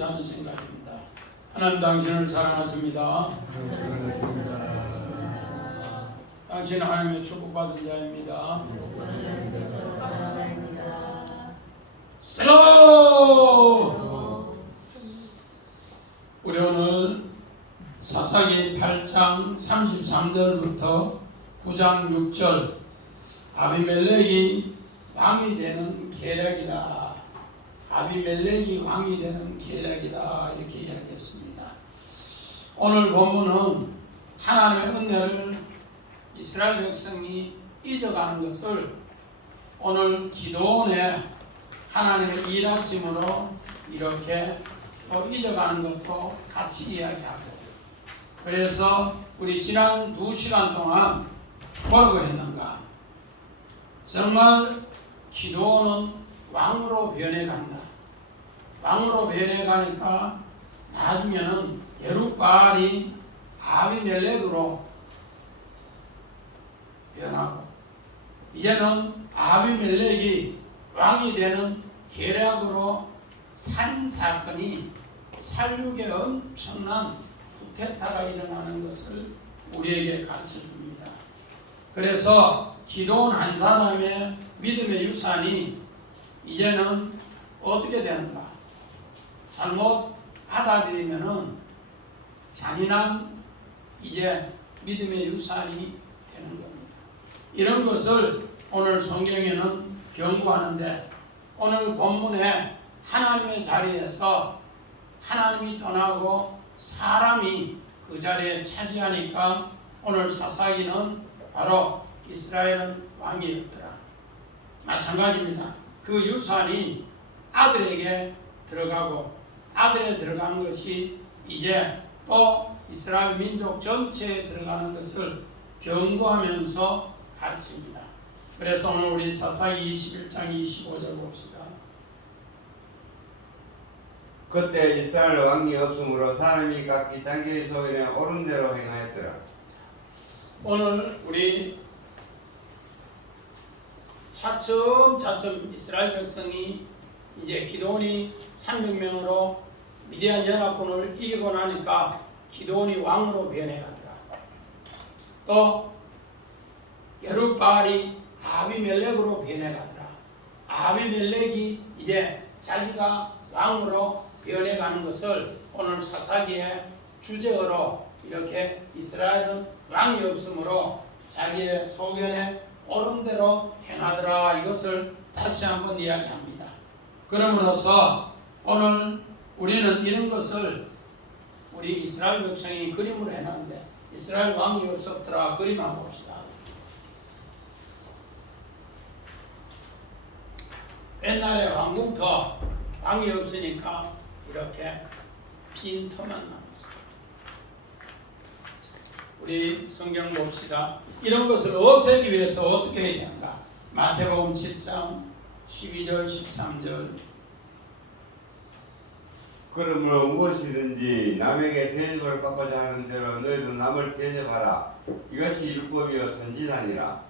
하면서 하는 생각입니다. 하나님 당신을 사랑하십니다. 당신은 하나님의 축복받은 자입니다. 슬로우! 우리 오늘 사사기 8장 33절부터 9장 6절 아비멜렉이 왕이 되는 계략이다. 아비멜렉이 왕이 되는 계략이다. 이렇게 이야기했습니다. 오늘 본문은 하나님의 은혜를 이스라엘 백성이 잊어가는 것을 오늘 기도원의 하나님의 일하심으로 이렇게 또 잊어가는 것도 같이 이야기하고, 그래서 우리 지난 2시간 동안 뭐라고 했는가? 정말 기도원은 왕으로 변해간다. 왕으로 변해가니까 나중에는 여룻바알이 아비멜렉으로 변하고, 이제는 아비멜렉이 왕이 되는 계략으로 살인사건이 살육에 엄청난 쿠데타가 일어나는 것을 우리에게 가르쳐줍니다. 그래서 기도원 한 사람의 믿음의 유산이 이제는 어떻게 되는가? 잘못 받아들이면은 잔인한 이제 믿음의 유산이 되는 겁니다. 이런 것을 오늘 성경에는 경고하는데, 오늘 본문에 하나님의 자리에서 하나님이 떠나고 사람이 그 자리에 차지하니까 오늘 사사기는 바로 이스라엘은 왕이었더라. 마찬가지입니다. 그 유산이 아들에게 들어가고, 아들에 들어간 것이 이제 또 이스라엘 민족 전체에 들어가는 것을 경고하면서 가르칩니다. 그래서 오늘 우리 사사기 21장 25절 봅시다. 그때 이스라엘 왕이 없으므로 사람이 각기 자기의 소견에 옳은 대로 행하였더라. 오늘 우리 차츰차츰 이스라엘 백성이 이제 기드온이 300명으로 미디안 연합군을 이기고 나니까 기드온이 왕으로 변해가더라. 또 여룻바알이 아비멜렉으로 변해가더라. 아비멜렉이 이제 자기가 왕으로 변해가는 것을 오늘 사사기의 주제어로 이렇게 이스라엘은 왕이 없으므로 자기의 소견에 옳은 대로 행하더라, 이것을 다시 한번 이야기합니다. 그러므로서 오늘 우리는 이런 것을 우리 이스라엘 백성이 그림으로 해놨는데, 이스라엘 왕이 없었더라 그림 한번 봅시다. 옛날에 왕궁터 왕이 없으니까 이렇게 빈 터만 남았어요. 우리 성경 봅시다. 이런 것을 없애기 위해서 어떻게 해야 되는가? 마태복음 7장 12절 13절. 그러므로 무엇이든지 남에게 대접을 받고자 하는 대로 너희도 남을 대접하라. 이것이 율법이요 선지자니라.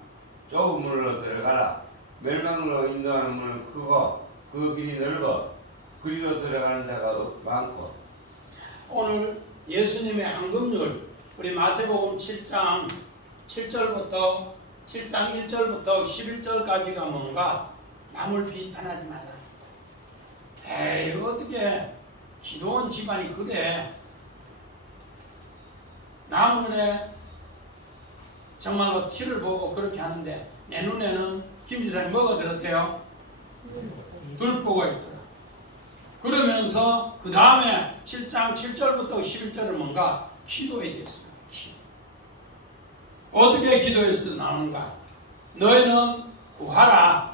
좁은 문으로 들어가라. 멸망으로 인도하는 문은 크고 그 길이 넓어 그리로 들어가는 자가 많고. 오늘 예수님의 황금률, 우리 마태복음 7장 7절부터 7장 1절부터 11절까지가 뭔가? 남을 비판하지 말라. 에이, 어떻게 기도원 집안이 그래? 남 눈에 정말로 티를 보고 그렇게 하는데 내 눈에는 김 지사님 뭐가 들었대요? 들보가 있더라. 그러면서 그 다음에 7장 7절부터 11절은 뭔가? 기도에 대해서. 어떻게 기도해서 나오는가? 너희는 구하라.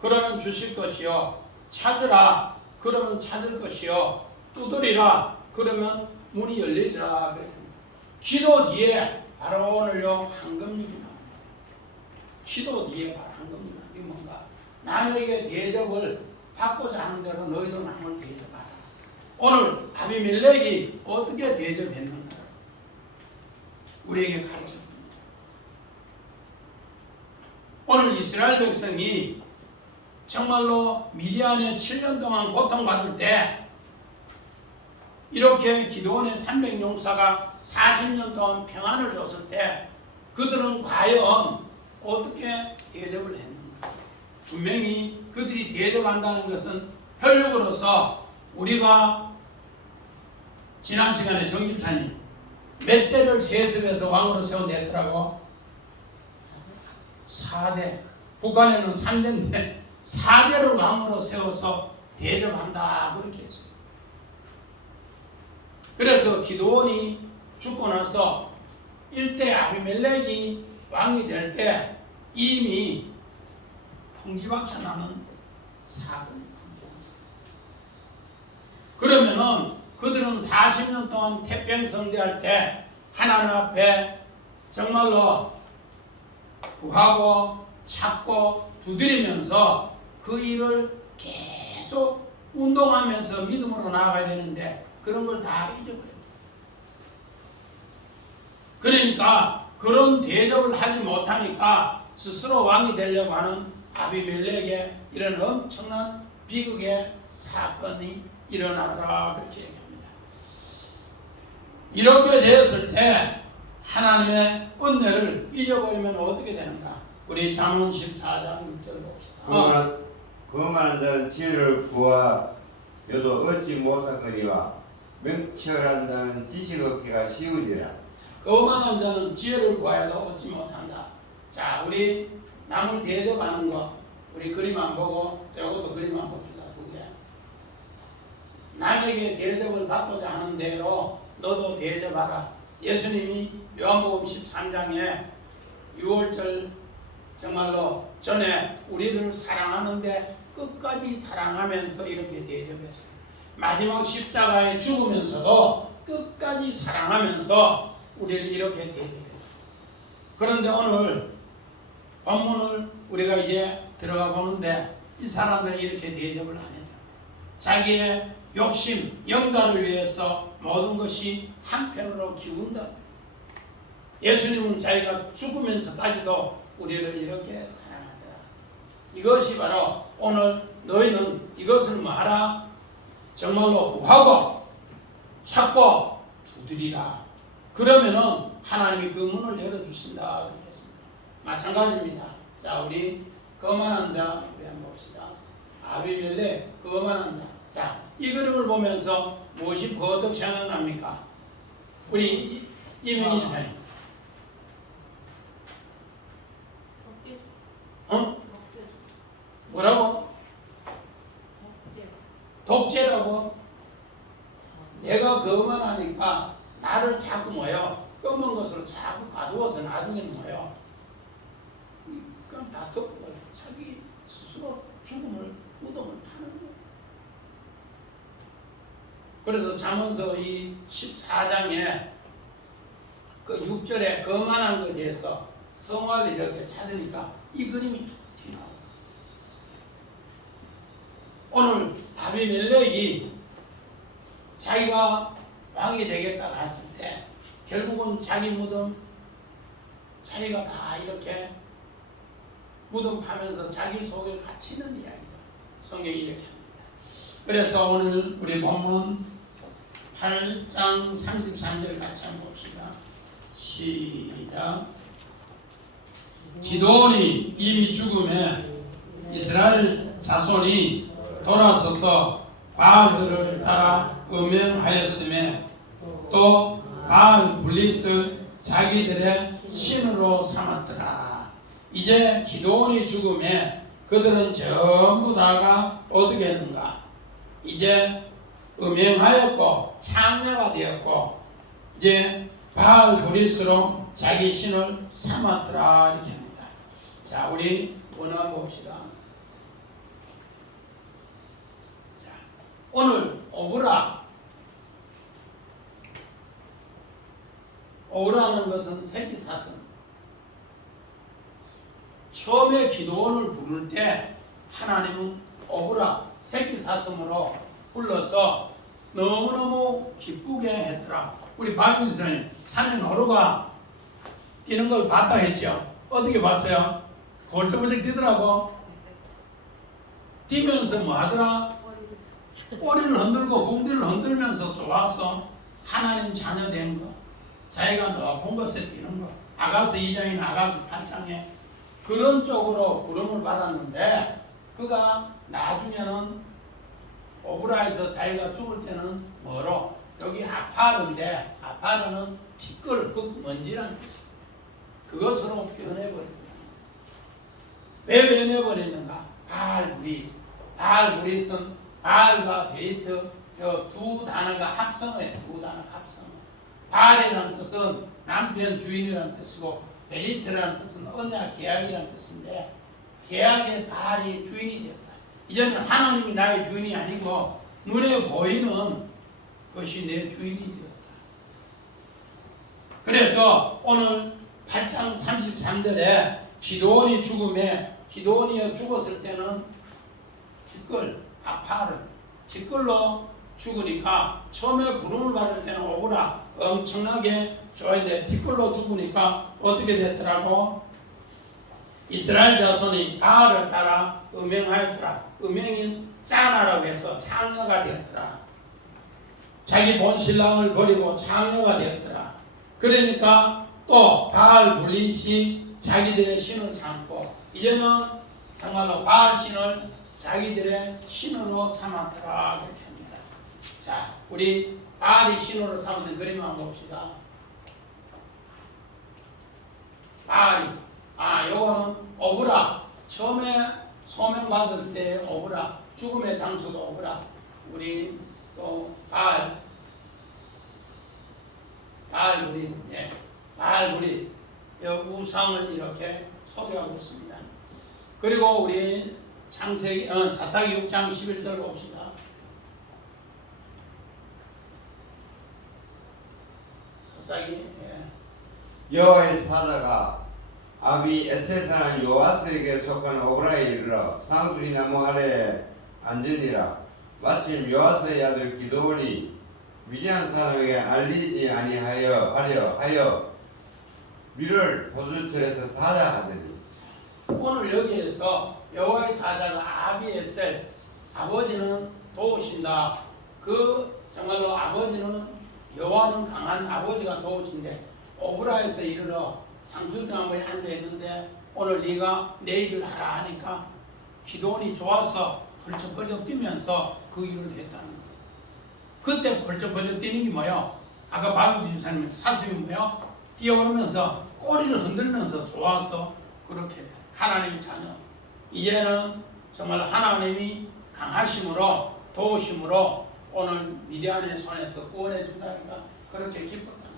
그러면 주실 것이요. 찾으라. 그러면 찾을 것이요. 두드리라. 그러면 문이 열리리라. 기도 뒤에 바로 오늘요 황금률이 나옵니다. 기도 뒤에 바로 황금률이 나옵니다. 이게 뭔가? 남에게 대접을 받고자 하는 대로 너희도 남을 대접하라. 오늘 아비멜렉이 어떻게 대접했는가? 우리에게 가르쳐줍니다. 오늘 이스라엘 백성이 정말로 미디안에 7년 동안 고통받을 때 이렇게 기도원의 300용사가 40년 동안 평안을 줬을 때 그들은 과연 어떻게 대접을 했는가? 분명히 그들이 대접한다는 것은 혈육으로서 우리가 지난 시간에 정 집사님 몇 대를 세습해서 왕으로 세워냈더라고? 4대. 북한에는 3대인데 4대를 왕으로 세워서 대접한다 그렇게 했어요. 그래서 기드온이 죽고 나서 1대 아비멜렉이 왕이 될 때 이미 풍지박산하는 사건이 풍지박산. 그러면은 그들은 40년 동안 태평성대할 때 하나님 앞에 정말로 구하고 찾고 두드리면서 그 일을 계속 운동하면서 믿음으로 나아가야 되는데 그런 걸 다 잊어버렸다. 그러니까 그런 대접을 하지 못하니까 스스로 왕이 되려고 하는 아비멜렉의 이런 엄청난 비극의 사건이 일어나더라 그렇게 얘기합니다. 이렇게 되었을 때 하나님의 은혜를 잊어버리면 어떻게 되는가? 우리 잠언 14장 6절 봅시다. 그만한 자는 지혜를 구하여도 얻지 못하거니와 명철한 자는 지식 얻기가 쉬우니라. 거만한 자는 지혜를 구하여도 얻지 못한다. 자, 우리 남을 대접하는 거 우리 그림 안 보고 이것도 그림 안 봅시다. 그게 남에게 대접을 받고자 하는 대로 너도 대접하라. 예수님이 요한복음 13장에 6월절 정말로 전에 우리를 사랑하는데 끝까지 사랑하면서 이렇게 대접했어요. 마지막 십자가에 죽으면서도 끝까지 사랑하면서 우리를 이렇게 대접했어요. 그런데 오늘 본문을 우리가 이제 들어가 보는데 이 사람들이 이렇게 대접을 안 했다. 자기의 욕심, 영달을 위해서 모든 것이 한편으로 기운다. 예수님은 자기가 죽으면서까지도 우리를 이렇게 사랑한다. 이것이 바로 오늘 너희는 이것을 뭐하라? 정말로 구하고 찾고 두드리라. 그러면은 하나님이 그 문을 열어주신다. 그렇게 했습니다. 마찬가지입니다. 자, 우리 거만한 자 한번 봅시다. 아비멜렉 거만한 자. 자, 이 그림을 보면서 무엇이 버덕 생각납니까? 우리 이명희 집사님. 어? 뭐라고? 독재라고? 내가 거만하니까 나를 자꾸 뭐요? 검은 것으로 자꾸 가두어서 나중에는 뭐요? 그럼 다 덮고 자기 스스로 죽음을 무덤을 파는 거예요. 그래서 잠언서 이 14장에 그 6절에 거만한 것에 대해서 성화를 이렇게 찾으니까 이 그림이 툭 튀어나와요. 오늘 아비멜렉이 자기가 왕이 되겠다 했을 때 결국은 자기 무덤 자기가 다 이렇게 무덤 파면서 자기 속에 갇히는 이야기다. 성경이 이렇게 합니다. 그래서 오늘 우리 본문 8장 33절 같이 한번 봅시다. 시작. 기드온이 이미 죽음에 이스라엘 자손이 돌아서서 바알들을 따라 음행하였음에 또 바알 블릿을 자기들의 신으로 삼았더라. 이제 기드온이 죽음에 그들은 전부 다가 어떻게 했는가? 이제 음행하였고 창녀가 되었고 이제 바알 블릿으로 자기 신을 삼았더라 이렇게 합니다. 자, 우리 원화 봅시다. 자, 오늘 오브라는 것은 새끼사슴. 처음에 기도원을 부를 때 하나님은 오브라 새끼사슴으로 불러서 너무너무 기쁘게 했더라. 우리 박윤수님 산에 노루가 뛰는 걸 봤다 했죠. 어떻게 봤어요? 골쩍골쩍 뛰더라고. 뛰면서 뭐 하더라? 꼬리를 흔들고 궁디를 흔들면서 좋아서 하나님 자녀 된 거, 자기가 높은 것을 뛰는 거, 아가서 2장이나 아가서 8장에 그런 쪽으로 부름을 받았는데 그가 나중에는 오브라에서 자기가 죽을 때는 뭐로 여기 아파르인데 아파르는 티끌, 그 먼지라는 뜻이에요. 그것으로 변해버립니다. 왜 변해버리는가? 바알브릿은 바알과 베이트 두 단어가 합성어예요. 두 단어가 합성어. 바알이라는 뜻은 남편 주인이라는 뜻이고 베리트라는 뜻은 언약 계약이라는 뜻인데 계약의 바알이 주인이 되었다. 이제는 하나님이 나의 주인이 아니고 눈에 보이는 것이 내 주인이 되었다. 그래서 오늘 8장 33절에 기드온이 죽었을 때는 티끌로 죽으니까 처음에 부름을 받을 때는 오브라 엄청나게 좋아했는데 티끌로 죽으니까 어떻게 됐더라고? 이스라엘 자손이 바알을 따라 음행하였더라. 음행인 짜나라고 해서 창녀가 되었더라. 자기 본 신랑을 버리고 창녀가 되었더라. 그러니까 또 바알 블릿이 자기들의 신을 삼고 이제는 정말로 바알 신을 자기들의 신으로 삼았더라. 그렇게 합니다. 자, 우리 바알이 신으로 삼는 그림 한번 봅시다. 바알이 요거는 오브라. 처음에 소명 받을 때 오브라. 죽음의 장소도 오브라. 우리 또 바알 우리 우상을 이렇게 소개하고 있습니다. 그리고 우리 사사기 6장 11절 봅시다. 사사기 여호와의 사자가 아비에셀 사람 요아스에게 속한 오브라에 이르러 상수리 나무 아래에 앉으니라. 마침 요아스의 아들 기드온이 미디안 사람에게 알리지 아니하여 하여 미를 포도주틀에서 사자 하더니. 오늘 여기에서 여호와의 사자가 아비에셀 아버지는 도우신다. 그 정말로 아버지는 여호와는 강한 아버지가 도우신데 오브라에서 이르러 상수리나무에 앉아 있는데 오늘 네가 내 일을 하라 하니까 기드온이 좋아서 벌쩍벌쩍 뛰면서 그 일을 했다는 거예요. 그때 벌쩍벌쩍 뛰는 게 뭐예요? 아까 박용주 집사님 사슴이 뭐예요? 뛰어오르면서 꼬리를 흔들면서 좋아서 그렇게 하나님의 자녀. 이제는 정말 하나님이 강하심으로 도우심으로 오늘 미디안의 손에서 구원해 준다니까 그렇게 기뻤다.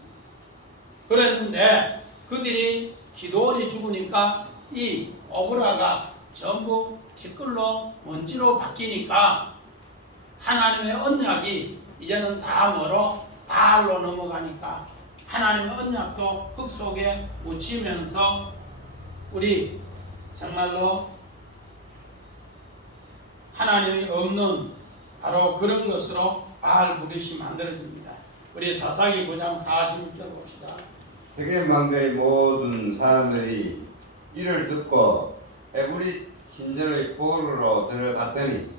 그랬는데 그들이 기드온이 죽으니까 이 오브라가 전부 티끌로 먼지로 바뀌니까 하나님의 언약이 이제는 다 뭐로 바알로 넘어가니까 하나님의 언약도 흙 속에 묻히면서 우리 정말로 하나님이 없는 바로 그런 것으로 바알 브릿이 만들어집니다. 우리 사사기 9장 46절 봅시다. 세겜 망대의 모든 사람들이 이를 듣고 에브리 신전의 보루로 들어갔더니.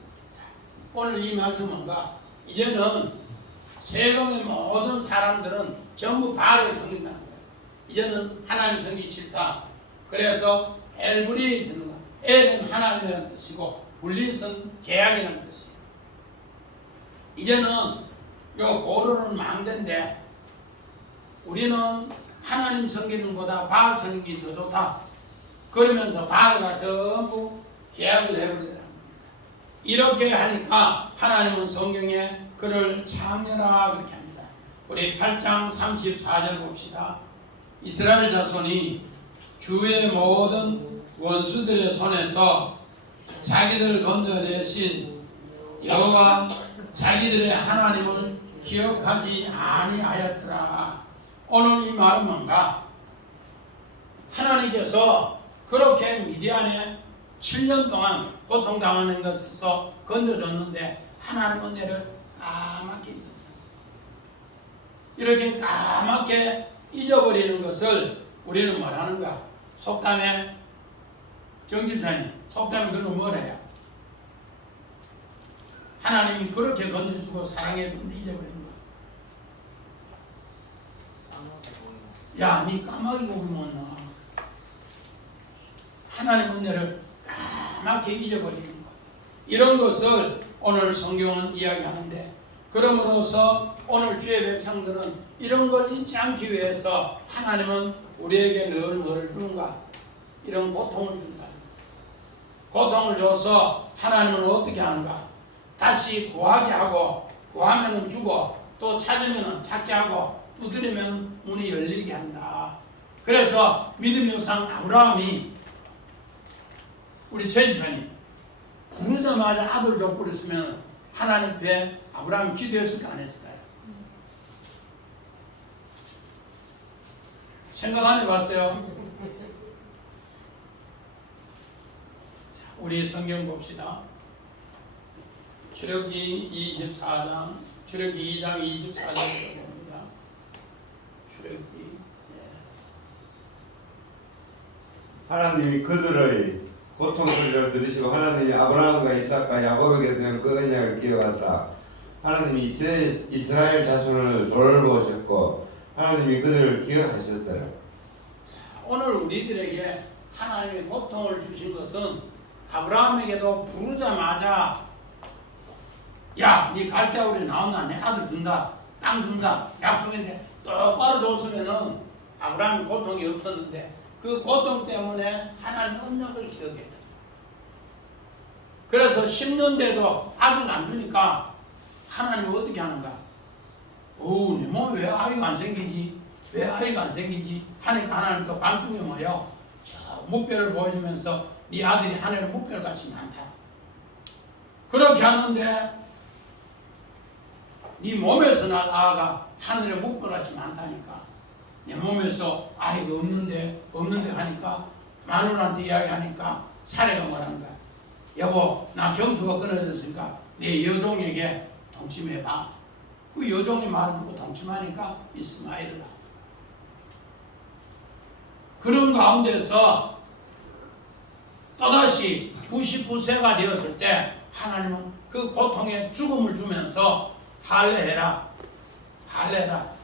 오늘 이 말씀은가 이제는 세금의 모든 사람들은 전부 바알을 섬긴다는 거예요. 이제는 하나님 섬기기 싫다. 그래서 엘브리 듣는 거. 엘은 하나님이라는 뜻이고 블릿은 계약이라는 뜻이에요. 이제는 요 보루는 망대인데 우리는 하나님 섬기는 것보다 바알 섬기는 게 더 좋다. 그러면서 바알과 전부 계약을 해버리더라고요. 이렇게 하니까 하나님은 성경에 그를 창녀라 그렇게 합니다. 우리 8장 34절 봅시다. 이스라엘 자손이 주의 모든 원수들의 손에서 자기들을 건져내신 여호와 자기들의 하나님을 기억하지 아니하였더라. 오늘 이 말은 뭔가? 하나님께서 그렇게 미디안에 7년 동안 고통당하는 것에서 건져줬는데 하나님 은혜를 까맣게 잊었다. 이렇게 까맣게 잊어버리는 것을 우리는 뭐라는가? 속담에 정집사님 속담에 그런 거 뭐래요? 하나님이 그렇게 건져주고 사랑해주는데 잊어버린 거야. 야, 니 까마귀가 울면 하나님 은혜를 까맣게 잊어버리는 거야. 이런 것을 오늘 성경은 이야기하는데, 그러므로서 오늘 주의 백성들은 이런 걸 잊지 않기 위해서 하나님은 우리에게 늘 뭐를 주는가? 이런 고통을 준다. 고통을 줘서 하나님은 어떻게 하는가? 다시 구하게 하고, 구하면 주고, 또 찾으면 찾게 하고, 두드리면 문이 열리게 한다. 그래서 믿음의 조상 아브라함이, 우리 최인편이 부르자마자 아들 줘버렸으면 하나님 앞에 아브라함이 기도했을까 안 했을까요? 생각 안 해봤어요? 자, 우리 성경 봅시다. 출애굽기 24장, 출애굽기 2장 24절을 봅니다. 출애굽기. 하나님이 그들의 고통 소리를 들으시고 하나님이 아브라함과 이삭과 야곱에게서 한 그 언약을 기억하사 하나님이 이스라엘 자손을 돌보셨고 하나님이 그들을 기억하셨더라. 자, 오늘 우리들에게 하나님의 고통을 주신 것은 아브라함에게도 부르자마자 야, 네 갈대아우리 나온다, 내 아들 준다, 땅 준다, 약속인데 똑바로 줬으면은 아브라함이 고통이 없었는데 그 고통 때문에 하나님 언약을 기억했다. 그래서 10년대도 아들 안 주니까 하나님이 어떻게 하는가? 오, 내 몸에 왜 아이가 안 생기지? 왜 아이가 안 생기지? 하니까 하나님 또 밤중에 뭐요? 저 목별을 보여주면서 네 아들이 하늘의 목별같이 많다. 그렇게 하는데 네 몸에서 날 아가 하늘의 목별같이 많다니까. 내 몸에서 아이가 없는데 하니까 마누라한테 이야기하니까 사례가 뭐라는 거야. 여보, 나 경수가 끊어졌으니까 내 여종에게 동침해봐. 그 여종이 말을 듣고 동침하니까 이스마엘이라. 그런 가운데서 또다시 99세가 되었을 때 하나님은 그 고통에 죽음을 주면서 할례해라.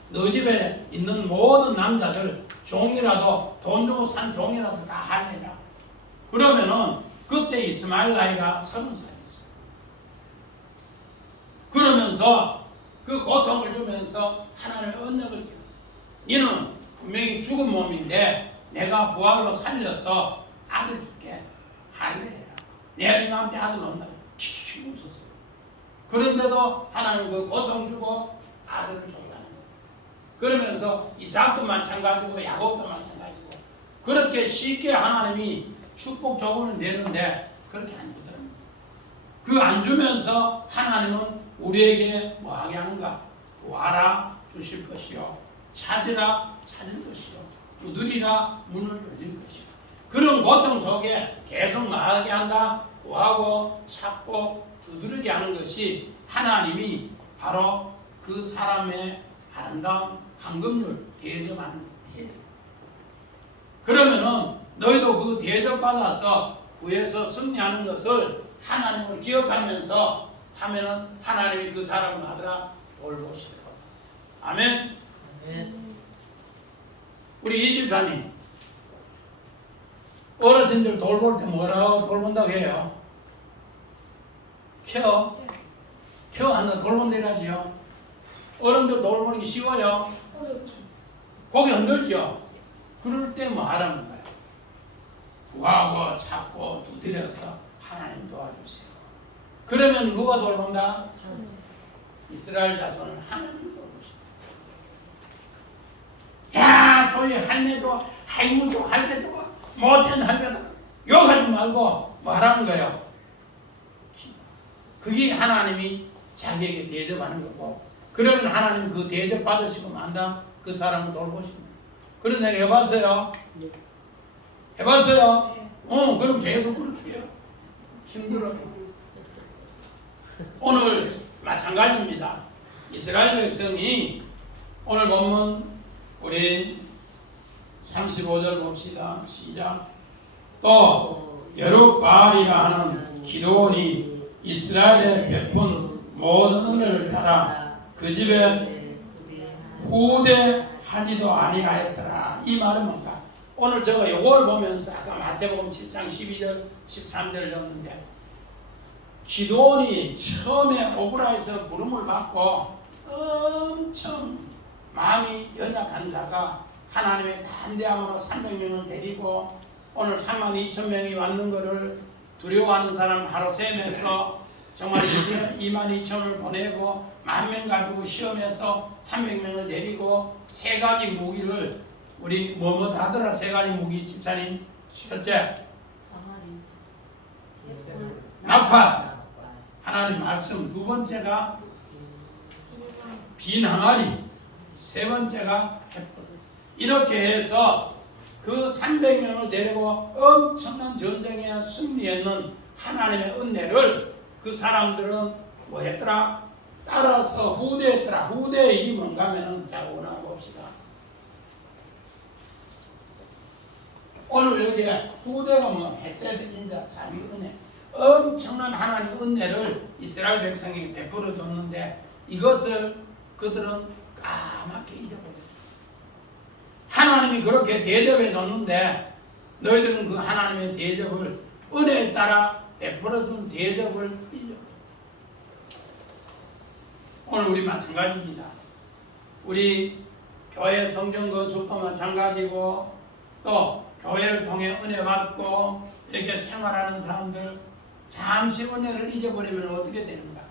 너 집에 있는 모든 남자들 종이라도 돈 주고 산 종이라도 다 할례라. 그러면은 그때 이스마엘 나이가 30살이었어. 그러면서 그 고통을 주면서 하나님의 언약을 너는 분명히 죽은 몸인데 내가 부활로 살려서 아들 줄게. 할례해라. 내 어린아한테 아들 온다. 킥 웃었어. 그런데도 하나님 그 고통 주고 아들을 준다는 거예요. 그러면서 이삭도 마찬가지고 야곱도 마찬가지고 그렇게 쉽게 하나님이 축복 조건을 내는데 그렇게 안 주더랍니다. 그 안 주면서 하나님은 우리에게 뭐하게 하는가? 구하라 주실 것이요, 찾으라 찾을 것이요, 두드리라 문을 열릴 것이요. 그런 고통 속에 계속 나아가게 한다. 구하고 찾고 두드리게 하는 것이 하나님이 바로 그 사람의 아름다운 황금률 대접하는 거예요. 대접. 그러면은 너희도 그 대접받아서 구해서 승리하는 것을 하나님을 기억하면서 하면은 하나님이 그 사람을 아들아 돌보시리라. 아멘. 우리 이 집사님 어르신들 돌볼 때 뭐라고 돌본다고 해요? 케어 한다 돌본다라지요. 어른들 돌보는 게 쉬워요? 고개 흔들죠? 그럴 때 뭐 하라는 거예요? 구하고 찾고 두드려서 하나님 도와주세요. 그러면 누가 돌본다? 이스라엘 자손을 하나님 돌보신다. 야, 저희 할매도 아이고 저 할매도 못된 할매다 욕하지 말고 말하는 거예요. 그게 하나님이 자기에게 대접하는 거고, 그러면 하나님 그 대접 받으시고 만다 그 사람을 돌보십니다. 그런 생각 해봤어요? 해봤어요? 그럼 계속 그렇게 해요. 힘들어요. 오늘 마찬가지입니다. 이스라엘 백성이 오늘 보면 우리 35절 봅시다. 시작. 또 여룻바알이라 하는 기드온이 이스라엘에 베푼 모든 은혜를 따라 그 집에 후대하지도 아니하였더라. 이 말은 뭔가? 오늘 제가 요걸 보면서 아까 마태복음 7장 12절 13절을 읽었는데 기도원이 처음에 오브라에서 부름을 받고 엄청 마음이 연약한 자가 하나님의 담대함으로 300명을 데리고 오늘 32,000명이 왔는 것을 두려워하는 사람 바로 셈에서 정말 22,000을 보내고 10,000명 가지고 시험해서 300명을 데리고 세 가지 무기를 우리 뭐뭐 하더라. 세 가지 무기 집사님. 첫째 나팔 하나님 말씀. 두 번째가 빈 항아리. 세 번째가 횃불. 이렇게 해서 그 300명을 데리고 엄청난 전쟁에 승리했는 하나님의 은혜를 그 사람들은 뭐 했더라? 따라서 후대했더라. 후대의 일이 뭔가 하면은 자 오나 봅시다. 오늘 여기에 후대가 뭐 헤세드 인자 참 은혜 엄청난 하나님의 은혜를 이스라엘 백성에게 베풀어 줬는데 이것을 그들은 까맣게 잊어버렸어요. 하나님이 그렇게 대접해 줬는데 너희들은 그 하나님의 대접을 은혜에 따라 베풀어 준 대접을 잊어버렸어요. 오늘 우리 마찬가지입니다. 우리 교회 성전 건축도 마찬가지고 또 교회를 통해 은혜 받고 이렇게 생활하는 사람들 잠시 은혜를 잊어버리면 어떻게 되는가?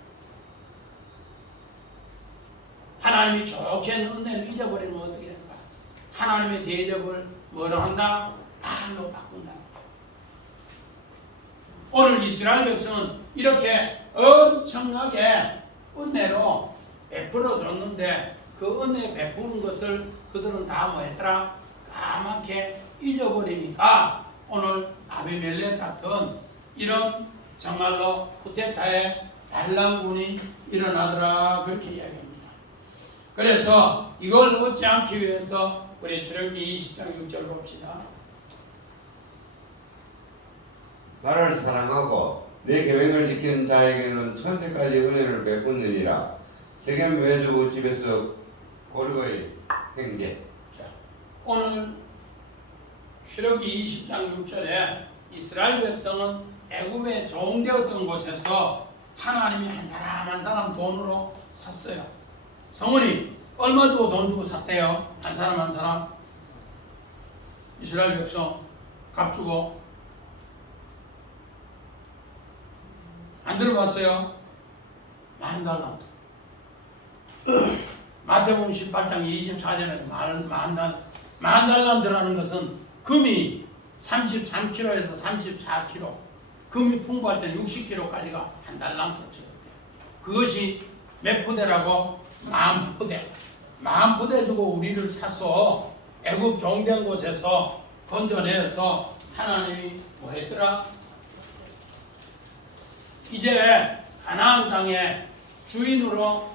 하나님이 좋게 은혜를 잊어버리면 어떻게 되는가? 하나님의 대접을 뭐로 한다? 말로 바꾼다. 오늘 이스라엘 백성은 이렇게 엄청나게 은혜로 베풀어 줬는데 그 은혜 베푸는 것을 그들은 다 뭐했더라? 까맣게 잊어버리니까 오늘 아비멜렉 같은 이런 정말로 쿠데타의 반란군이 일어나더라 그렇게 이야기합니다. 그래서 이걸 얻지 않기 위해서 우리 출애굽기 20장 6절 봅시다. 나를 사랑하고 내 계명을 지키는 자에게는 천세까지 은혜를 베푸느니라. 세겜 외조부 집에서 고르고의 행제. 자, 오늘 출애굽기 20장 6절에 이스라엘 백성은 애굽에 종되었던 곳에서 하나님이 한 사람 한 사람 돈으로 샀어요. 성은이 얼마 주고 돈 주고 샀대요? 한 사람 한 사람. 이스라엘 백성 값 주고 안 들어봤어요? $10,000. 마태복음 18장 24절에 $10,000라는 것은 금이 33kg에서 34kg, 금이 풍부할 때는 60kg까지가 한 달란트 쳐졌대요. 그것이 몇 부대라고? 10,000부대. 10,000부대 주고 우리를 사서 애굽 종된 곳에서 건져내서 하나님이 뭐 했더라? 이제 가나안 땅의 주인으로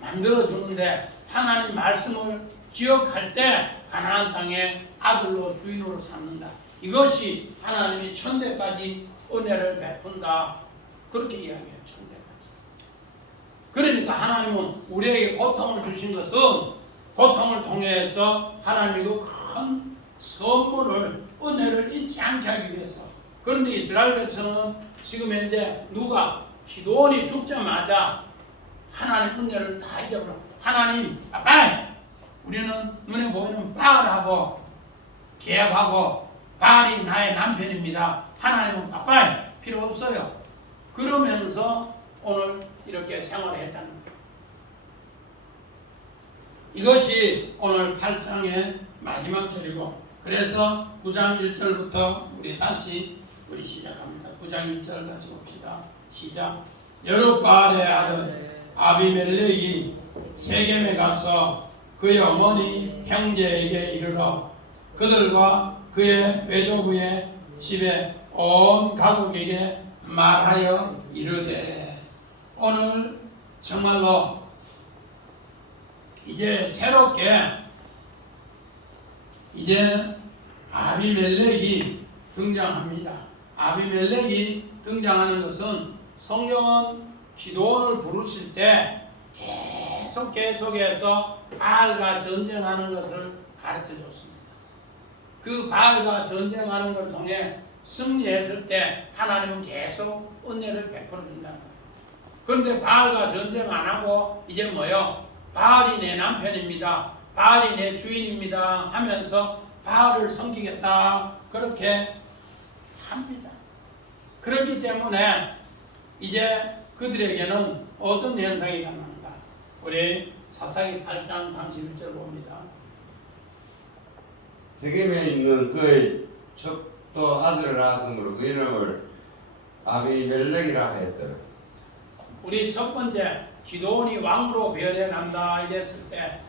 만들어주는데 하나님 말씀을 기억할 때 가나안 땅의 아들로 주인으로 삼는다. 이것이 하나님이 천대까지 은혜를 베푼다. 그렇게 이야기해요. 천대까지. 그러니까 하나님은 우리에게 고통을 주신 것은 고통을 통해서 하나님이 그 큰 선물을 은혜를 잊지 않게 하기 위해서. 그런데 이스라엘 백성은 지금 현재 누가 기도원이 죽자마자 하나님 은혜를 다 잊어버려. 하나님 아빠 우리는 눈에 보이는 바알하고 계약하고 바알이 나의 남편입니다. 하나님은 아빠 필요 없어요. 그러면서 오늘 이렇게 생활했다는 거예요. 이것이 오늘 8장의 마지막 절이고 그래서 9장 1절부터 우리 시작합니다. 9장 1절 같이 봅시다. 시작. 여룹바알의 아들 아비멜렉이 세겜에 가서 그의 어머니 형제에게 이르러 그들과 그의 외조부의 집에 온 가족에게 말하여 이르되. 오늘 정말로 이제 새롭게 이제 아비멜렉이 등장합니다. 아비멜렉이 등장하는 것은 성경은 기도원을 부르실 때 계속해서 바알과 전쟁하는 것을 가르쳐 줬습니다. 그 바알과 전쟁하는 걸 통해 승리했을 때 하나님은 계속 은혜를 베풀어 준다는 거예요. 그런데 바알과 전쟁 안 하고 이제 뭐요? 바알이 내 남편입니다. 바알이 내 주인입니다. 하면서 바알을 섬기겠다. 그렇게 합니다. 그렇기 때문에 이제 그들에게는 어떤 현상이 일어나는가? 우리 사사기 8장 31절 봅니다. 세겜에 있는 그의 첩도 아들을 낳았으므로 그 이름을 아비멜렉이라 하였더라. 우리 첫 번째 기도원이 왕으로 변해간다 이랬을 때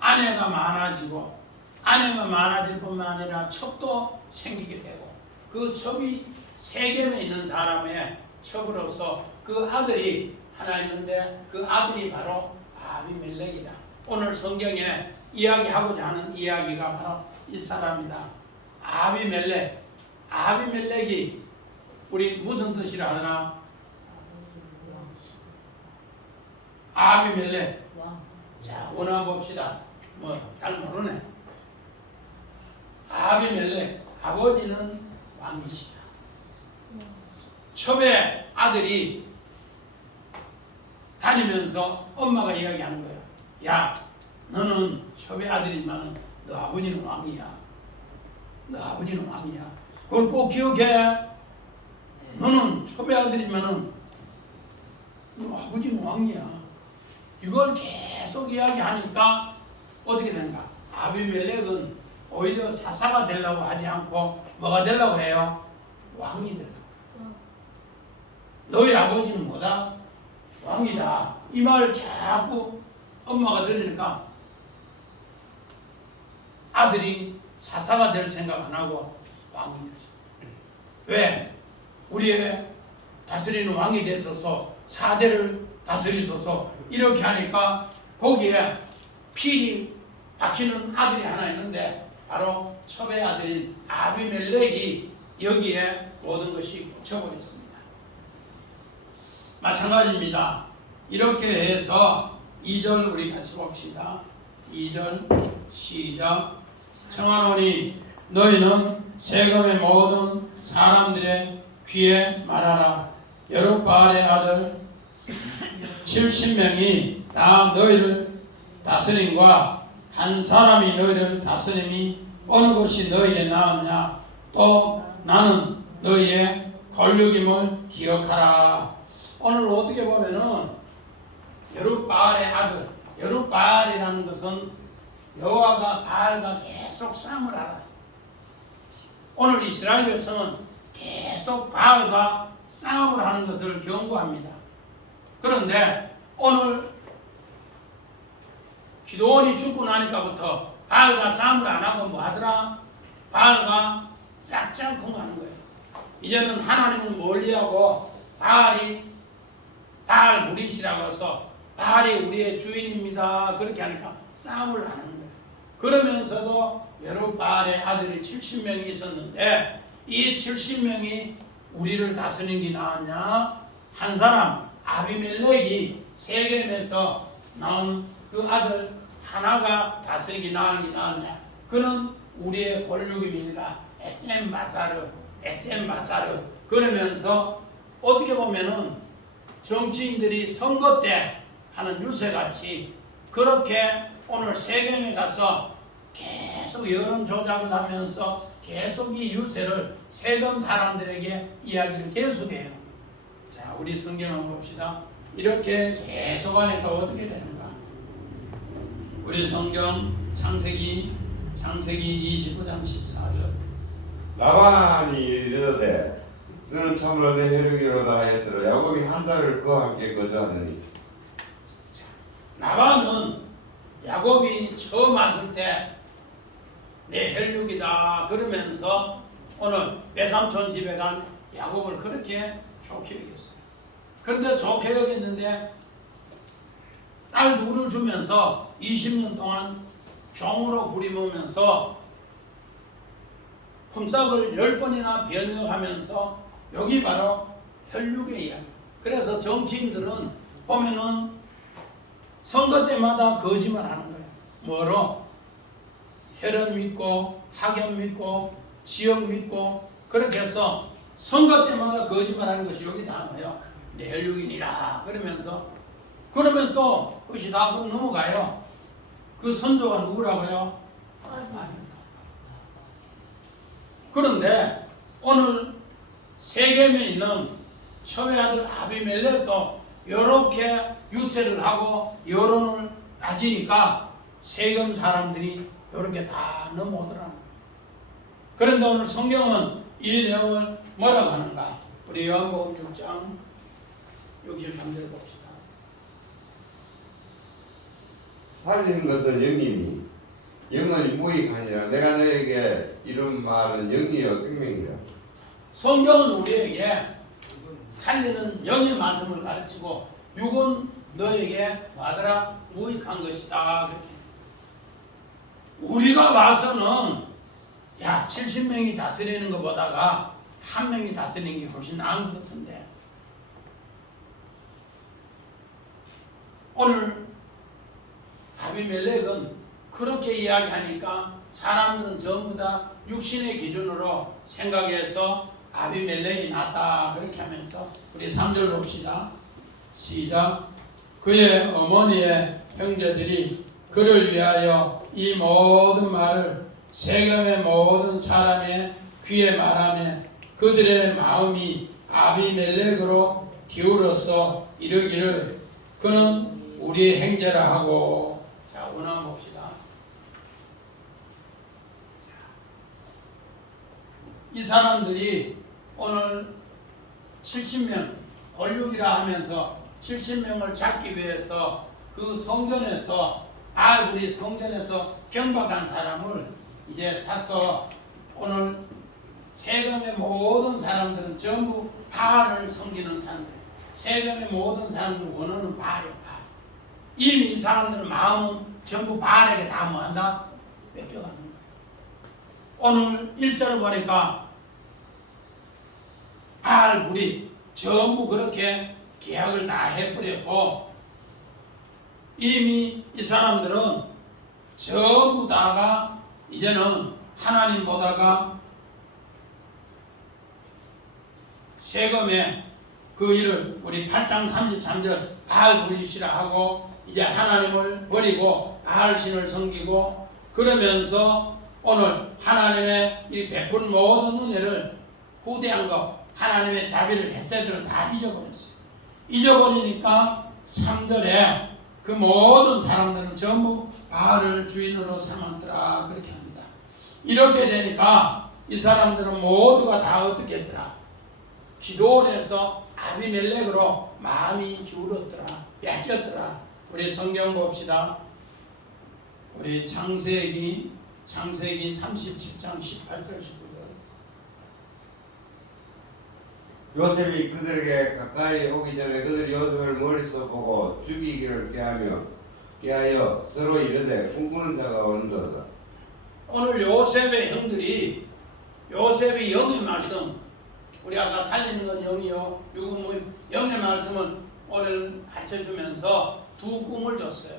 아내가 많아지고 아내가 많아질 뿐만 아니라 첩도 생기게 되고 그 첩이 세겜에 있는 사람의 첩으로서 그 아들이 하나 있는데 그 아들이 바로 아비멜렉이다. 오늘 성경에 이야기하고자 하는 이야기가 바로 이 사람이다. 아비멜렉. 아비멜렉이 우리 무슨 뜻이라 하더라? 아비멜렉. 자, 원화 봅시다. 뭐 잘 모르네. 아비멜렉. 아버지는 왕이시다. 첩의 아들이 다니면서 엄마가 이야기하는 거야. 야, 너는 첩의 아들이지만 너 아버지는 왕이야. 너 아버지는 왕이야. 그걸 꼭 기억해. 너는 첩의 아들이지만 너 아버지는 왕이야. 이걸 계속 이야기하니까 어떻게 되는가? 아비멜렉은 오히려 사사가 되려고 하지 않고 뭐가 되려고 해요? 왕이 되려고. 너희 아버지는 뭐다? 왕이다. 이 말을 자꾸 엄마가 들으니까 아들이 사사가 될 생각 안 하고 왕이 됐어. 왜? 우리의 다스리는 왕이 됐어서 4대를 다스리소서 이렇게 하니까 거기에 필이 박히는 아들이 하나 있는데 바로 첩의 아들인 아비멜렉이 여기에 모든 것이 묻혀버렸습니다. 마찬가지입니다. 이렇게 해서 2절 우리 같이 봅시다. 2절 시작. 청하노니 너희는 세겜의 모든 사람들의 귀에 말하라. 여룹바알의 아들 70명이 다 너희를 다스림과 한 사람이 너희를 다스림이 어느 것이 너희에게 나았냐. 또 나는 너희의 권력임을 기억하라. 오늘 어떻게 보면은 여룹바알의 아들, 여룹바알이라는 것은 여호와가 바알과 계속 싸움을 하라. 오늘 이스라엘 백성은 계속 바알과 싸움을 하는 것을 경고합니다. 그런데 오늘 기도원이 죽고 나니까부터 바알과 싸움을 안 하고 뭐 하더라? 바알과 짝짝꿍 하는 거예요. 이제는 하나님은 멀리하고 바알이 바알 무리시라고 해서 바알이 우리의 주인입니다. 그렇게 하니까 싸움을 하는 거예요. 그러면서도 여룹바알의 아들이 70명이 있었는데 이 70명이 우리를 다스리는 게 나았냐? 한 사람 아비멜렉이 세겜에서 나온 그 아들 하나가 다스리기 나았냐? 그는 우리의 권력입니다. 에젬바사르 그러면서 어떻게 보면은 정치인들이 선거 때 하는 유세같이 그렇게 오늘 세겜에 가서 계속 여론 조작을 하면서 계속 이 유세를 세겜 사람들에게 이야기를 계속해요. 자, 우리 성경 한번 봅시다. 이렇게 계속 하니까 어떻게 되는가? 우리 성경 창세기 29장 14절. 라반이 이르되 너는 참으로 내 혈육이로다 하였더라. 야곱이 한 달을 그와 함께 거주하더니. 라반은 야곱이 처음 왔을 때 내 혈육이다 그러면서 오늘 외삼촌 집에 간 야곱을 그렇게 좋게 여겼어요. 그런데 좋게 여겼는데 딸 둘을 주면서 20년 동안 종으로 부리면서 품삯을 10번이나 변경하면서 여기 바로 혈육의 이야기. 그래서 정치인들은 보면은 선거 때마다 거짓말 하는 거예요. 뭐로? 혈연 믿고 학연 믿고 지역 믿고 그렇게 해서 선거 때마다 거짓말하는 것이 여기 나와요. 내 혈육이니라 그러면서 그러면 또 그것이 다 넘어가요. 그 선조가 누구라고요? 그런데 오늘 세겜에 있는 첩의 아들 아비멜렉도 이렇게 유세를 하고 여론을 따지니까 세겜 사람들이 이렇게 다 넘어오더라는 거예요. 그런데 오늘 성경은 이 내용을 뭐라고 하는가? 우리 요한복음 6장 63절 봅시다. 살리는 것은 영이니 영원히 무익하니라. 내가 너에게 이런 말은 영이요 생명이라. 성경은 우리에게 살리는 영의 말씀을 가르치고 육은 너에게 받으라 무익한 것이다. 그렇게. 우리가 봐서는 야 70명이 다스리는 것보다가 한 명이 다스리는 게 훨씬 나은 것 같은데 오늘 아비멜렉은 그렇게 이야기하니까 사람들은 전부 다 육신의 기준으로 생각해서 아비멜렉이 낫다 그렇게 하면서 우리 3절 봅시다. 시작. 그의 어머니의 형제들이 그를 위하여 이 모든 말을 세겜의 모든 사람의 귀에 말하며 그들의 마음이 아비멜렉으로 기울어서 이르기를 그는 우리의 형제라 하고. 자, 원한 봅시다. 이 사람들이 오늘 70명 권력이라 하면서 70명을 잡기 위해서 그 성전에서 우리 성전에서 경박한 사람을 이제 사서 오늘 세겜의 모든 사람들은 전부 바알을 섬기는 사람들. 세겜의 모든 사람들 원하는 바알이야. 바알. 이미 이 사람들의 마음은 전부 바알에게 다 뭐한다? 뺏겨가는 거예요. 오늘 1절을 보니까 바알 불이 전부 그렇게 계약을 다 해버렸고 이미 이 사람들은 전부 다가 이제는 하나님보다가 세겜의 그 일을 우리 8장 33절 바알 부리시라 하고 이제 하나님을 버리고 바알 신을 섬기고 그러면서 오늘 하나님의 이 베푼 모든 은혜를 후대한 것 하나님의 자비를 헤세드를 다 잊어버렸어요. 잊어버리니까 3절에 그 모든 사람들은 전부 바알을 주인으로 삼았더라 그렇게 합니다. 이렇게 되니까 이 사람들은 모두가 다 어떻게 했더라? 기도원에서 아비멜렉으로 마음이 기울었더라. 뺏겼더라. 우리 성경 봅시다. 우리 창세기 37장 18절 19절. 요셉이 그들에게 가까이 오기 전에 그들이 요셉을 멀리서 보고 죽이기를 깨하여 서로 이르되 꿈꾸는 자가 온도다. 오늘 요셉의 형들이 요셉의 영의 말씀 우리 아까 살리는 건 영이요 육은 뭐 영의 말씀을 오늘 가르쳐주면서 두 꿈을 줬어요.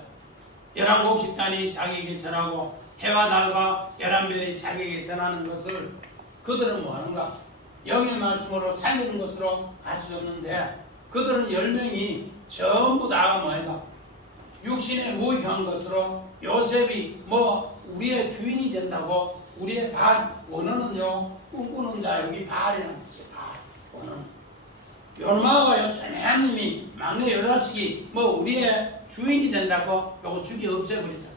11곡 식단이 자기에게 전하고 해와 달과 11별이 자기에게 전하는 것을 그들은 뭐하는가? 영의 말씀으로 살리는 것으로 가르쳐줬는데 그들은 10명이 전부 다가 뭐인가? 육신에 무익한 것으로 요셉이 뭐 우리의 주인이 된다고 우리의 바알 원어는요 꿈꾸는 자 여기 바알이라는 뜻이에요. 바알 원어는 요마가요 하나님이 막내 요자식이 뭐 우리의 주인이 된다고 요거 죽여 없애버리잖아.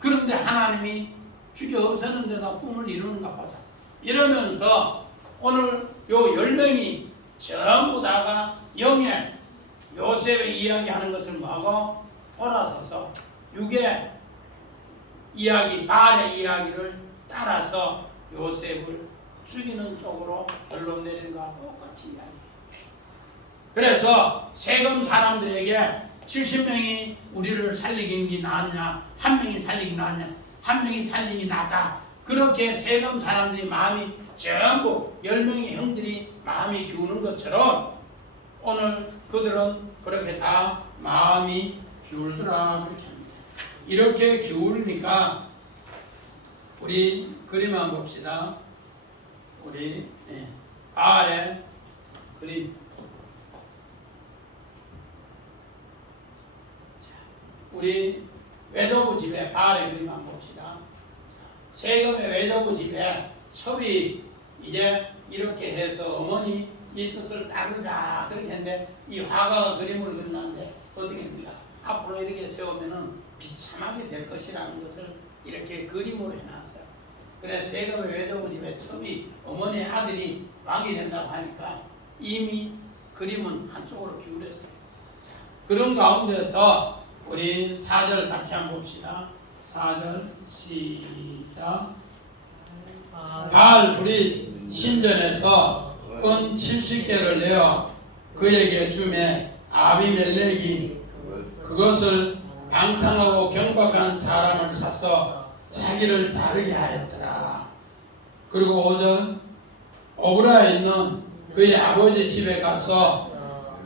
그런데 하나님이 죽여 없애는데도 꿈을 이루는가 보자. 이러면서 오늘 요 10명이 전부 다가 영의 요셉의 이야기하는 것을 뭐하고 돌아서서 육의 이야기, 바알의 이야기를 따라서 요셉을 죽이는 쪽으로 결론 내리는 것과 똑같이 이야기해요. 그래서 세겜 사람들에게 70명이 우리를 살리는 게 낫냐, 한 명이 살리는 게 낫냐, 한 명이 살리는 게 낫다. 그렇게 세겜 사람들이 마음이 전부 10명의 형들이 마음이 기우는 것처럼 오늘 그들은 그렇게 다 마음이 기울더라 그렇게 합니다. 이렇게 기울니까 우리 그림 한번 봅시다. 우리 바알의 그림. 우리 외조부 집에 바알의 그림 한번 봅시다. 세금의 외조부 집에 첩이 이제 이렇게 해서 어머니 이 뜻을 따르자 그렇게 했는데 이 화가가 그림을 그리는데 어떻게 됩니까? 앞으로 이렇게 세우면은 비참하게 될 것이라는 것을 이렇게 그림으로 해놨어요. 그래 세금의 외조부 집에 첩이 어머니의 아들이 왕이 된다고 하니까 이미 그림은 한쪽으로 기울였어요. 자, 그런 가운데서 우리 4절 같이 한번 봅시다. 4절 시작. 바알 불이 신전에서 은 70개를 내어 그에게 주매 아비멜렉이 그것을 방탕하고 경박한 사람을 사서 자기를 다르게 하였더라. 그리고 5절 오브라에 있는 그의 아버지 집에 가서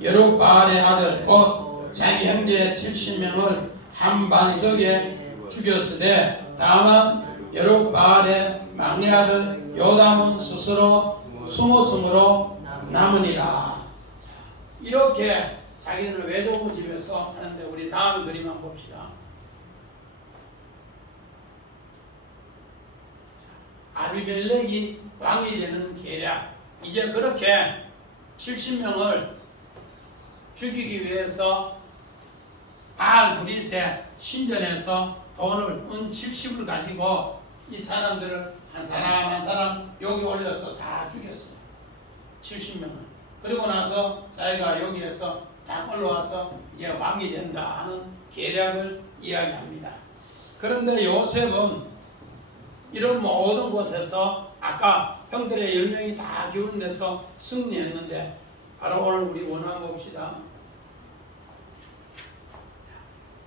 여룹바알의 아들 곧 자기 형제 70명을 한 반석에 죽였으되 다만 여룹바알의 막내 아들 요담은 스스로 숨었으므로 남으니라. 이렇게 자기는 외조부 집에서 하는데 우리 다음 그림 한번 봅시다. 아비멜렉이 왕이 되는 계략. 이제 그렇게 70명을 죽이기 위해서 바알 브릿의 신전에서 돈을 은 70을 가지고 이 사람들을 한 사람 한 사람 여기 올려서 다 죽였어요. 70명을. 그리고 나서 자기가 여기에서 다 올라와서 이제 왕이 된다 하는 계략을 이야기합니다. 그런데 요셉은 이런 모든 곳에서 아까 형들의 10명이 다 기운내서 승리했는데 바로 오늘 우리 원한 봅시다.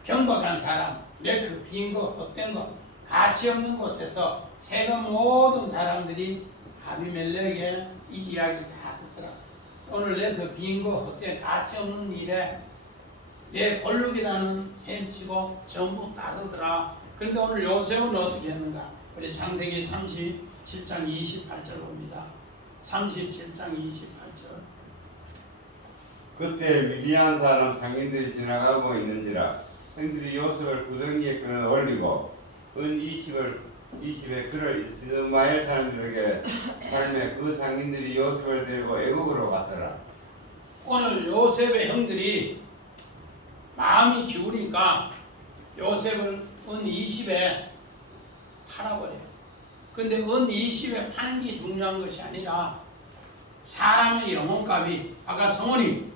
경박한 사람, 그 빈 거, 헛된 거, 가치 없는 곳에서 세금 모든 사람들이 아비멜렉의 이 이야기를 다 듣더라. 오늘 내 그 빈 거, 헛된 가치 없는 일에 내 권력이라는 셈치고 전부 따르더라. 그런데 오늘 요셉은 어떻게 했는가? 우리 창세기 37장 28절 봅니다. 37장 28절. 그때 미디안 사람 상인들이 지나가고 있는지라 형들이 요셉을 구덩이에 끌어 올리고 은 20에 그를 이스마엘 사람들에게 팔매 그 상인들이 요셉을 데리고 애굽으로 갔더라. 오늘 요셉의 형들이 마음이 기우니까 요셉을 은 20에 팔아버려요. 근데 은 20에 파는 게 중요한 것이 아니라 사람의 영혼값이 아까 성원이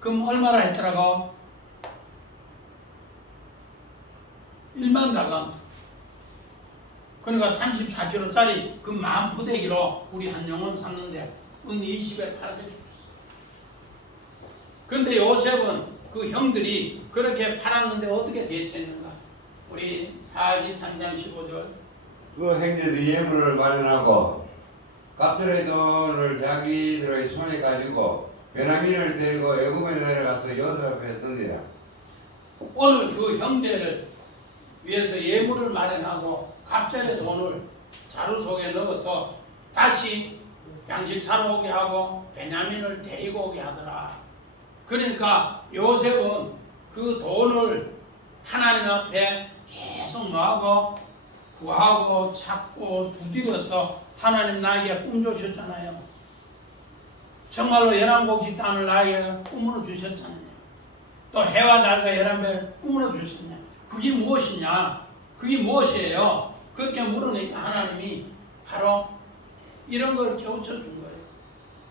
금 얼마나 했더라고? 1만 달란트. 그러니까 34kg짜리 그 만 푸대기로 우리 한 영혼 샀는데 은 20에 팔아줬어. 근데 요셉은 그 형들이 그렇게 팔았는데 어떻게 대처했는가? 우리 43장 15절. 그 형제들이 예물을 마련하고 갑절의 돈을 자기들의 손에 가지고 베냐민을 데리고 애굽에 내려가서 요셉 앞에 서니라. 오늘 그 형제를 위해서 예물을 마련하고 갑절의 돈을 자루 속에 넣어서 다시 양식 사러 오게 하고 베냐민을 데리고 오게 하더라. 그러니까 요셉은 그 돈을 하나님 앞에 계속 뭐하고 구하고 찾고 두드려서 하나님 나에게 꿈 주셨잖아요. 정말로 연합복지 땅을 나에게 꿈으로 주셨잖아요. 또 해와 달과 열한별 꿈으로 주셨냐. 그게 무엇이냐? 그게 무엇이에요? 그렇게 물으니까 하나님이 바로 이런 걸 깨우쳐 준 거예요.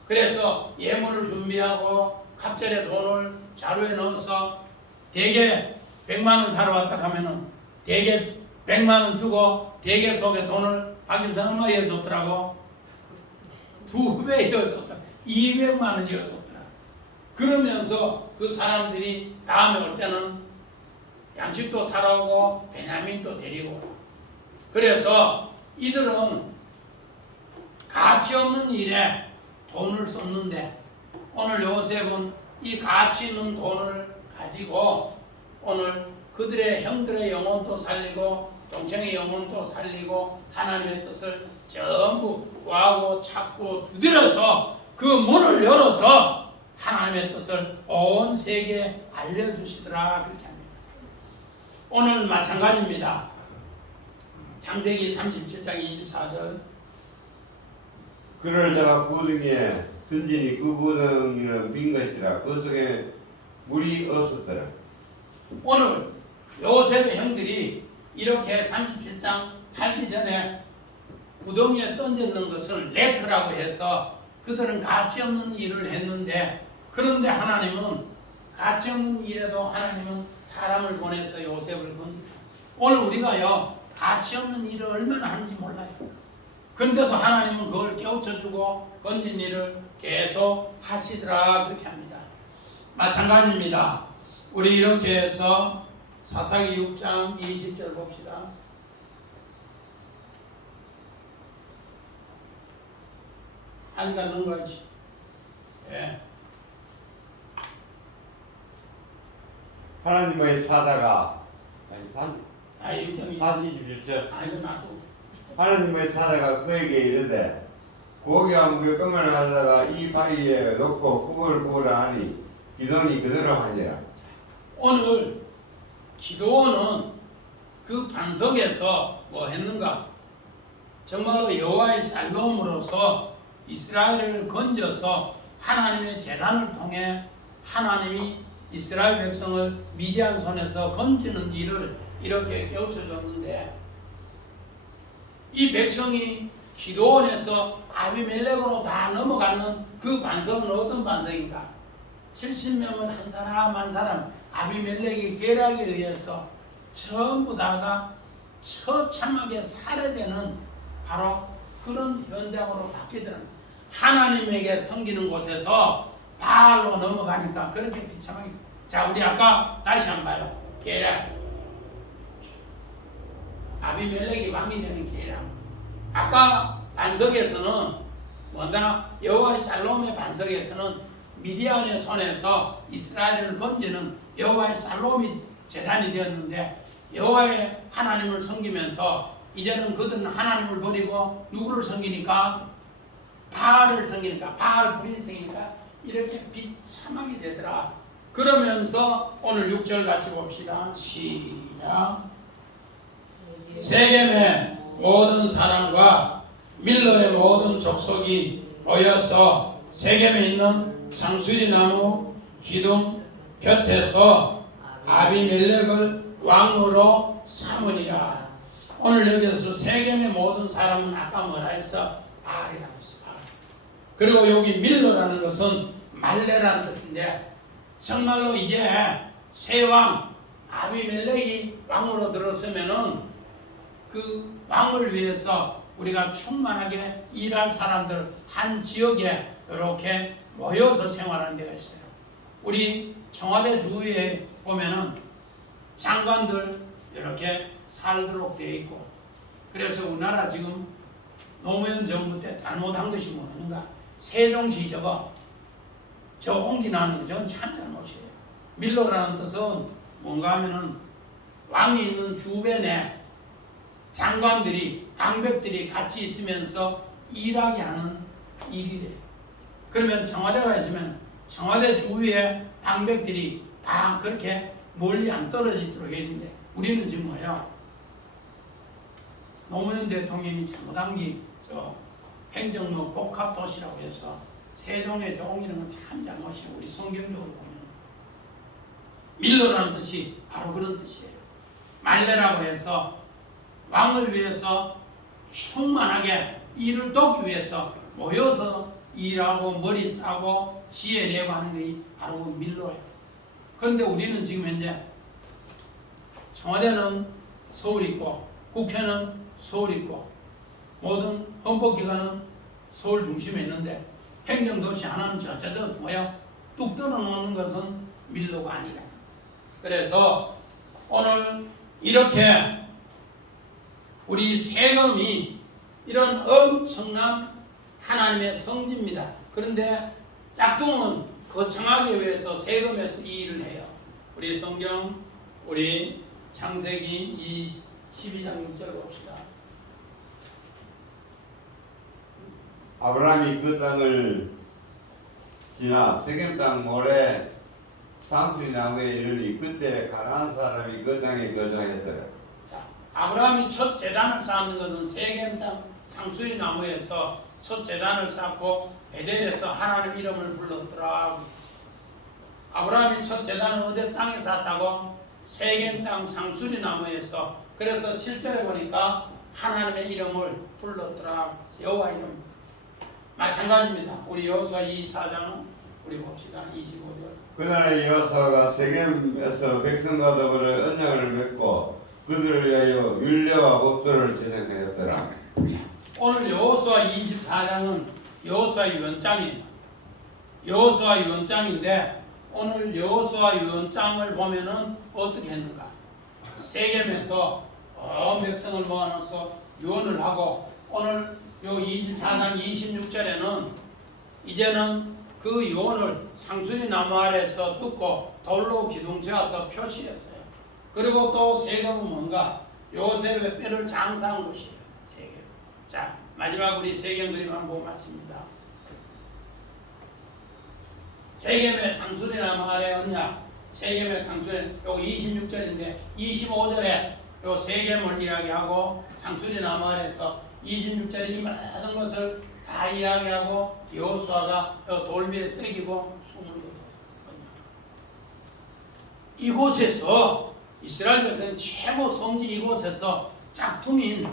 그래서 예물을 준비하고 갑절의 돈을 자루에 넣어서 대개 100만 원 사러 왔다 하면은 대개 100만 원 주고 대개 속에 돈을 박임사 얼마 이어줬더라고? 2배 이어줬다. 200만 원 이어줬더라. 그러면서 그 사람들이 다음에 올 때는 양식도 사러 오고 베냐민도 데리고 오고. 그래서 이들은 가치 없는 일에 돈을 썼는데 오늘 요셉은 이 가치 있는 돈을 가지고 오늘 그들의 형들의 영혼도 살리고 동생의 영혼도 살리고 하나님의 뜻을 전부 구하고 찾고 두드려서 그 문을 열어서 하나님의 뜻을 온 세계에 알려주시더라 그렇게 합니다. 오늘 마찬가지입니다. 창세기 37장 24절 그를 잡아 구덩이에 던지니 그 구덩이는 빈 것이라 그 속에 물이 없었더라. 오늘 요셉의 형들이 이렇게 37장 팔기 전에 구덩이에 던졌는 것을 레트라고 해서 그들은 가치 없는 일을 했는데, 그런데 하나님은 가치 없는 일에도 하나님은 사람을 보내서 요셉을 건지다. 오늘 우리가요 가치 없는 일을 얼마나 하는지 몰라요. 그런데도 하나님은 그걸 깨우쳐주고 건진 일을 계속 하시더라 그렇게 합니다. 마찬가지입니다. 우리 이렇게 해서 사사기 6장 20절 봅시다. 하니까 넣은 거지. 예. 하나님의 사자가 6장 27절 이거 놔두고. 하나님의 사자가 그에게 이르되 고기와 무교병을 하다가 이 바위에 놓고 그걸 부으라 하니 기도니 그대로 하니라. 오늘 기도원은 그 반석에서 뭐 했는가? 정말로 여호와의 살로움으로서 이스라엘을 건져서 하나님의 재난을 통해 하나님이 이스라엘 백성을 미디안 손에서 건지는 일을 이렇게 깨우쳐줬는데, 이 백성이 기도원에서 아비멜렉으로 다 넘어가는 그 반석은 어떤 반석인가? 70명을 한 사람 한 사람 아비멜렉의 계략에 의해서 전부 다가 처참하게 살해되는 바로 그런 현장으로 바뀌더랍니다. 하나님에게 섬기는 곳에서 바알로 넘어가니까 그렇게 비참하게. 자, 우리 아까 다시 한번 봐요. 계략. 아비멜렉이 왕이 되는 계략. 아까 반석에서는 뭐다? 여호와 살롬의 반석에서는 미디안의 손에서 이스라엘을 건지는 여호와의 살롬이 재단이 되었는데, 여호와의 하나님을 섬기면서 이제는 그들은 하나님을 버리고 누구를 섬기니까? 바알을 섬기니까, 바알 불인성이니까 이렇게 비참하게 되더라. 그러면서 오늘 6절 같이 봅시다. 시작. 세겜의 모든 사람과 밀로의 모든 족속이 모여서 세겜에 있는 상수리나무 기둥 곁에서 아비멜렉을 왕으로 삼으니라. 오늘 여기서 세겜의 모든 사람은 아까 뭐라 했어? 바알이라고 했어. 바알. 그리고 여기 밀로라는 것은 말레라는 뜻인데, 정말로 이제 새왕 아비멜렉이 왕으로 들어서면은 그 왕을 위해서 우리가 충만하게 일할 사람들 한 지역에 이렇게 모여서 생활하는 데가 있어요. 우리 청와대 주위에 보면은 장관들 이렇게 살도록 되어 있고, 그래서 우리나라 지금 노무현 정부 때 잘못한 것이 뭐였는가? 세종시 저 옹기 나는 거 저건 참 잘못이에요. 밀로라는 뜻은 뭔가 하면은 왕이 있는 주변에 장관들이 방백들이 같이 있으면서 일하게 하는 일이래. 그러면 청와대가 있으면 청와대 주위에 방백들이 다 그렇게 멀리 안 떨어지도록 해야 되는데, 우리는 지금 뭐야? 노무현 대통령이 잘못한 게 행정부 복합도시라고 해서 세종에 적용하는 건 참 잘못이에요. 우리 성경적으로 보면 밀로라는 뜻이 바로 그런 뜻이에요. 말레라고 해서 왕을 위해서 충만하게 일을 돕기 위해서 모여서 일하고 머리 짜고 지혜 내고 하는 게 바로 그 밀로예요. 그런데 우리는 지금 현재 청와대는 서울 있고 국회는 서울 있고 모든 헌법기관은 서울 중심에 있는데 행정도시 하나는 저저저 뭐야? 뚝 떨어놓는 것은 밀로가 아니라. 그래서 오늘 이렇게 우리 세금이 이런 엄청난 하나님의 성지입니다. 그런데 짝퉁은 그 거창하기 위해서 세금에서 이 일을 해요. 우리 성경 우리 창세기 12장 6절 봅시다. 아브라함이 그 땅을 지나 세겜 땅 모래 쌍수리 나무에 이르니 그때 가나안 사람이 그 땅에 거주하였더라. 자, 아브라함이 첫 제단을 쌓는 것은 세겜 땅 상수리 나무에서 첫 제단을 쌓고 베델에서 하나님 이름을 불렀더라. 아브라함이 첫 제단을 어디 땅에 쌓았다고? 세겜 땅 상수리 나무에서. 그래서 7절에 보니까 하나님의 이름을 불렀더라. 여호와 이름. 마찬가지입니다. 우리 여호수아 24장은 우리 봅시다. 25절. 그날에 여호수아가 세겜에서 백성과 더불어 언약을 맺고 그들을 위하여 율례와 법도를 제정하였더라. 오늘 여호수아 24장은 여호수아 유언장이에요. 여호수아 유언장인데 오늘 여호수아 유언장을 보면은 어떻게 했는가? 세겜에서 온 백성을 모아놓아서 유언을 하고 오늘 요 24장 26절에는 이제는 그 유언을 상수리 나무 아래에서 듣고 돌로 기둥 세워서 표시했어요. 그리고 또 세겜은 뭔가? 요셉의 뼈를 장사한 곳이에요. 세겜. 자, 마지막 우리 세겜 그림 한번 보고 마칩니다. 세겜의 상수리 나무 아래 언약, 세겜의 상수리, 요 26절인데 25절에 요 세겜을 이야기하고 상수리 나무 아래에서 26절에 이 모든 것을 다 이야기하고 여호수아가 돌비에 새기고 숨을 거둬요. 이곳에서 이스라엘 백성 최고 성지 이곳에서 짝퉁인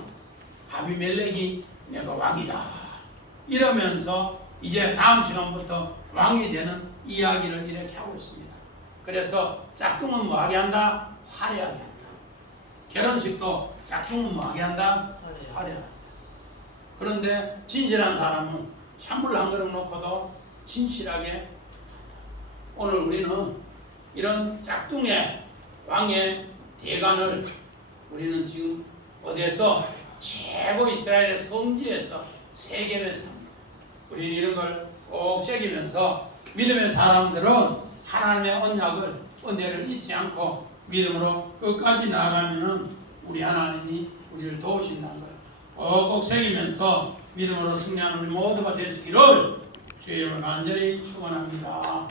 아비멜렉이 내가 왕이다 이러면서 이제 다음 시간부터 왕이 되는 이야기를 이렇게 하고 있습니다. 그래서 짝퉁은 뭐하게 한다? 화려하게 한다. 결혼식도 짝퉁은 뭐하게 한다? 화려하게 한다. 그런데 진실한 사람은 찬물 한 그릇 놓고도 진실하게. 오늘 우리는 이런 짝퉁의 왕의 대관을 우리는 지금 어디에서? 최고 이스라엘의 성지에서 세겜에서 우리는 이런 걸 꼭 새기면서 믿음의 사람들은 하나님의 언약을 은혜를 잊지 않고 믿음으로 끝까지 나아가면은 우리 하나님이 우리를 도우신다는 걸 꼭 새기면서 믿음으로 승리하는 우리 모두가 되시기를 주의 이름으로 간절히 축원합니다.